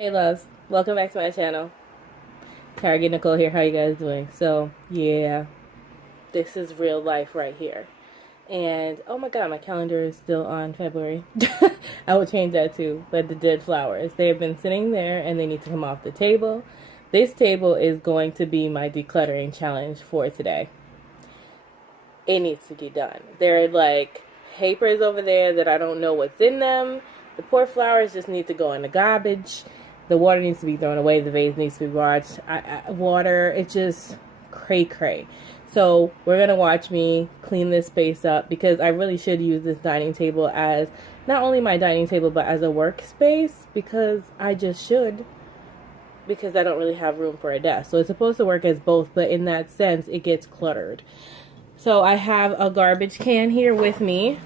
Hey loves, welcome back to my channel. Targaye Nicole here. How you guys doing? So yeah, this is real life right here. And oh my god, my calendar is still on February. I will change that too. But the dead flowers, they have been sitting there and they need to come off the table. This table is going to be my decluttering challenge for today. It needs to be done. There are like papers over there that I don't know what's in them. The poor flowers just need to go in the garbage. The water needs to be thrown away. The vase needs to be washed. Water, it's just cray-cray. So we're going to watch me clean this space up because I really should use this dining table as not only my dining table but as a workspace because I just should, because I don't really have room for a desk. So it's supposed to work as both, but in that sense it gets cluttered. So I have a garbage can here with me.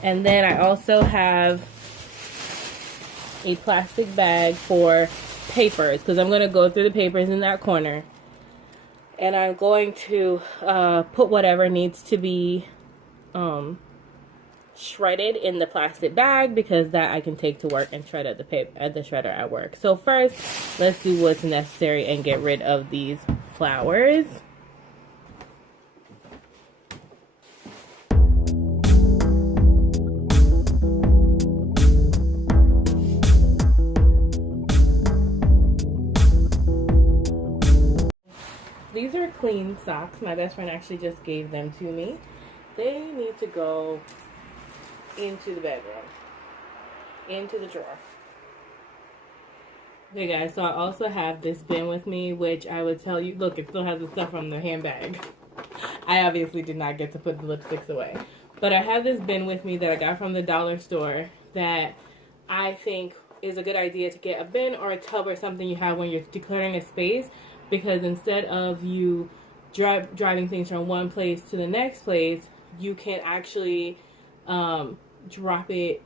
And then I also have a plastic bag for papers because I'm going to go through the papers in that corner. And I'm going to put whatever needs to be shredded in the plastic bag because that I can take to work and shred at the shredder at work. So first, let's do what's necessary and get rid of these flowers. These are clean socks. My best friend actually just gave them to me. They need to go into the bedroom, into the drawer. Okay guys, so I also have this bin with me, which I would tell you, look, it still has the stuff from the handbag. I obviously did not get to put the lipsticks away. But I have this bin with me that I got from the dollar store that I think is a good idea to get a bin or a tub or something you have when you're decluttering a space. Because instead of you driving things from one place to the next place, you can actually drop it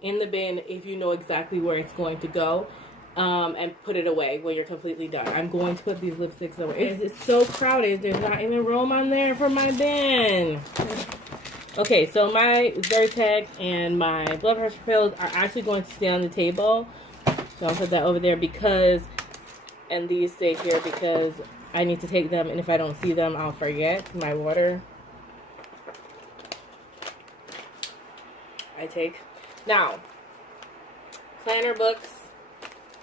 in the bin if you know exactly where it's going to go and put it away when you're completely done. I'm going to put these lipsticks away. It's so crowded. There's not even room on there for my bin. Okay, so my Zyrtec and my blood pressure pills are actually going to stay on the table. So I'll put that over there because... And these stay here because I need to take them, and if I don't see them, I'll forget. My water I take. Now, planner books.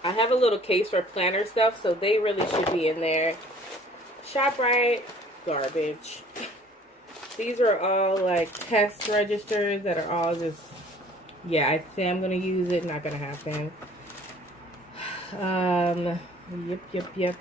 I have a little case for planner stuff, so they really should be in there. ShopRite, garbage. These are all like test registers that are all just, yeah, I say I'm going to use it, not going to happen. Yep.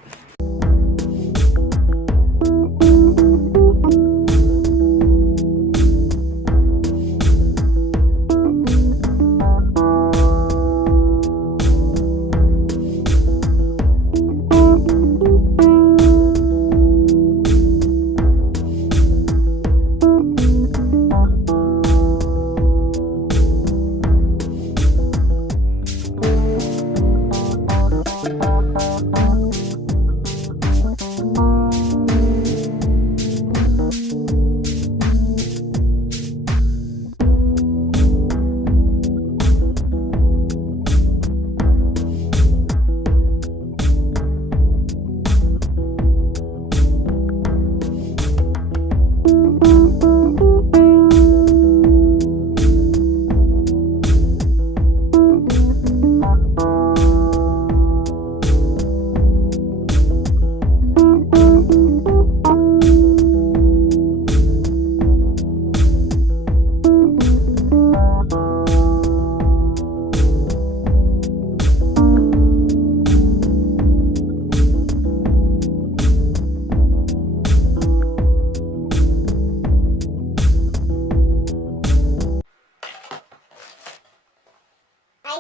I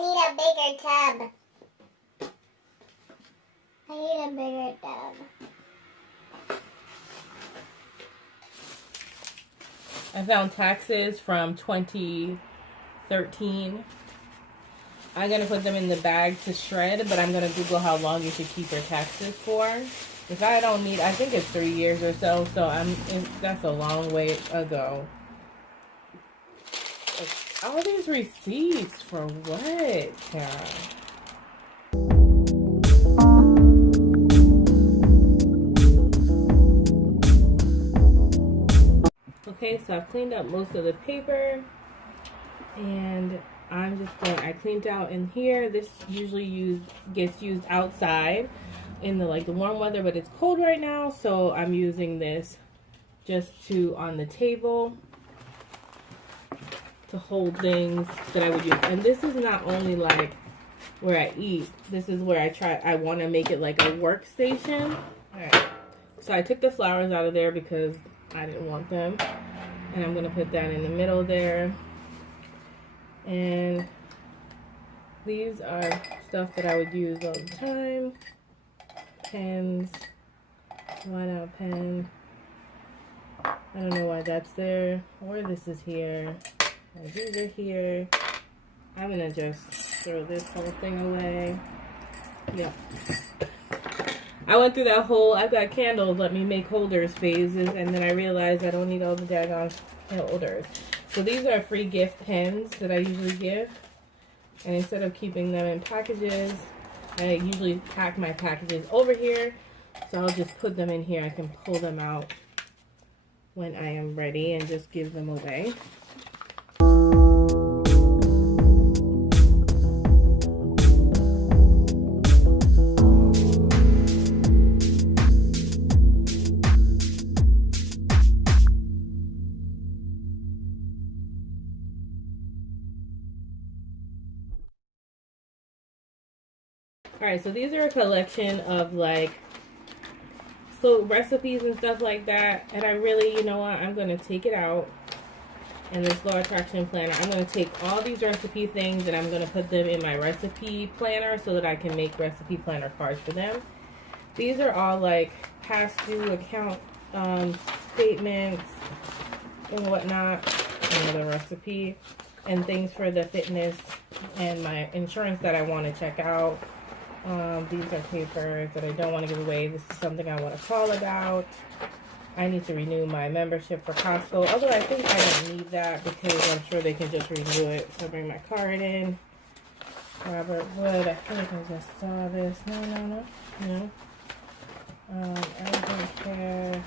need a bigger tub. I found taxes from 2013. I'm going to put them in the bag to shred, but I'm going to Google how long you should keep your taxes for. If I don't need, I think it's 3 years or so, so that's a long way ago. All these receipts for what, Kara? Okay, so I've cleaned up most of the paper, and I'm just going, I cleaned out in here. This usually gets used outside in the warm weather, but it's cold right now, so I'm using this just on the table to hold things that I would use. And this is not only like where I eat, this is where I want to make it like a workstation. Alright, so I took the flowers out of there because I didn't want them, and I'm going to put that in the middle there. And these are stuff that I would use all the time. Pens, whiteout pen. I don't know why that's there, or this is here. These are here. I'm gonna just throw this whole thing away. Yep. I went through that whole I've got candles, let me make holders phases, and then I realized I don't need all the daggone holders. So these are free gift pens that I usually give. And instead of keeping them in packages, I usually pack my packages over here. So I'll just put them in here. I can pull them out when I am ready and just give them away. Alright, so these are a collection of recipes and stuff like that. And I really, you know what, I'm going to take it out. And this law attraction planner, I'm going to take all these recipe things and I'm going to put them in my recipe planner so that I can make recipe planner cards for them. These are all past due account statements and whatnot. Another recipe. And things for the fitness and my insurance that I want to check out. These are papers that I don't want to give away. This is something I want to call about. I need to renew my membership for Costco. Although I think I don't need that because I'm sure they can just renew it. So bring my card in. Robert Wood. I feel like I just saw this. No. Urgent care.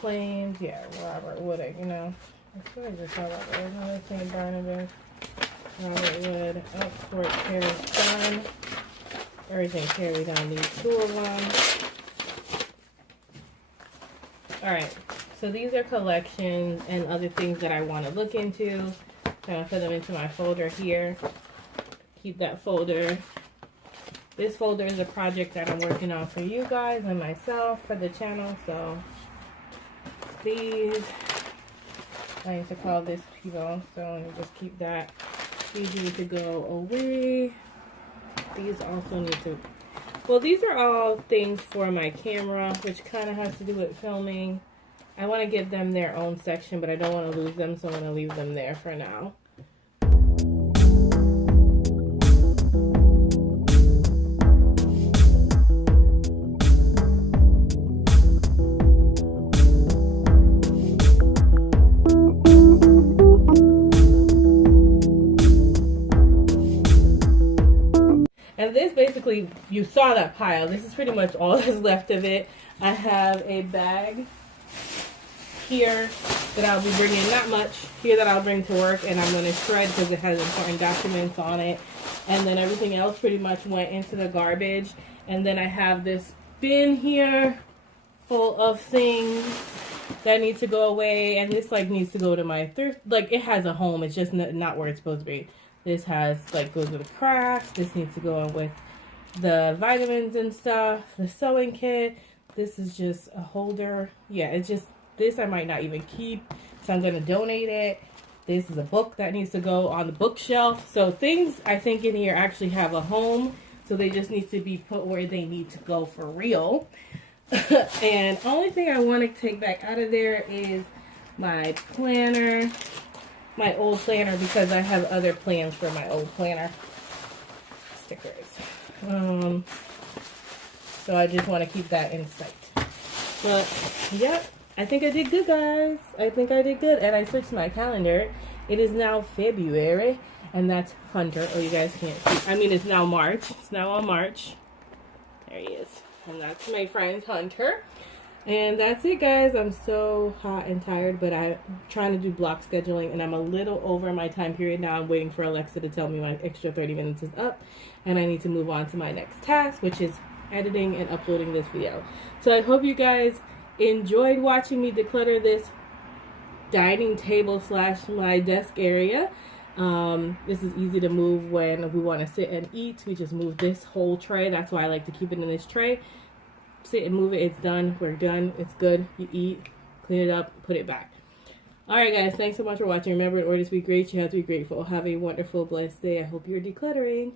Claims. Yeah, Robert Wood. You know. I swear I just saw Robert Wood. Another thing, Barnabas. Robert Wood. Export care is done. Urgent care, we don't need 2 of them. Alright, so these are collections and other things that I want to look into. I'm going to put them into my folder here. Keep that folder. This folder is a project that I'm working on for you guys and myself for the channel. So these, I need to call this people. So let me just keep that. These need to go away. These also need to, well, these are all things for my camera, which kind of has to do with filming. I want to give them their own section, but I don't want to lose them, so I'm going to leave them there for now. And this basically, you saw that pile. This is pretty much all that's left of it. I have a bag here that I'll be bringing, not much, here that I'll bring to work, and I'm going to shred because it has important documents on it. And then everything else pretty much went into the garbage. And then I have this bin here full of things that need to go away. And this needs to go to my thrift. It has a home. It's just not where it's supposed to be. This has, goes with the crafts. This needs to go in with the vitamins and stuff. The sewing kit. This is just a holder. Yeah, it's just, this I might not even keep. So I'm going to donate it. This is a book that needs to go on the bookshelf. So things, I think, in here actually have a home. So they just need to be put where they need to go for real. And only thing I want to take back out of there is my planner. My old planner, because I have other plans for my old planner. Stickers. So I just want to keep that in sight. But, yep, I think I did good, guys. I think I did good. And I switched my calendar. It is now February, and that's Hunter. Oh, you guys can't see. I mean, it's now March. It's now on March. There he is. And that's my friend Hunter. And that's it, guys. I'm so hot and tired, but I'm trying to do block scheduling, and I'm a little over my time period now. I'm waiting for Alexa to tell me my extra 30 minutes is up, and I need to move on to my next task, which is editing and uploading this video. So I hope you guys enjoyed watching me declutter this dining table slash my desk area. This is easy to move when we want to sit and eat. We just move this whole tray. That's why I like to keep it in this tray. Sit and move it. It's done. We're done. It's good. You eat, clean it up, put it back. Alright guys, thanks so much for watching. Remember, in order to be great, you have to be grateful. Have a wonderful, blessed day. I hope you're decluttering.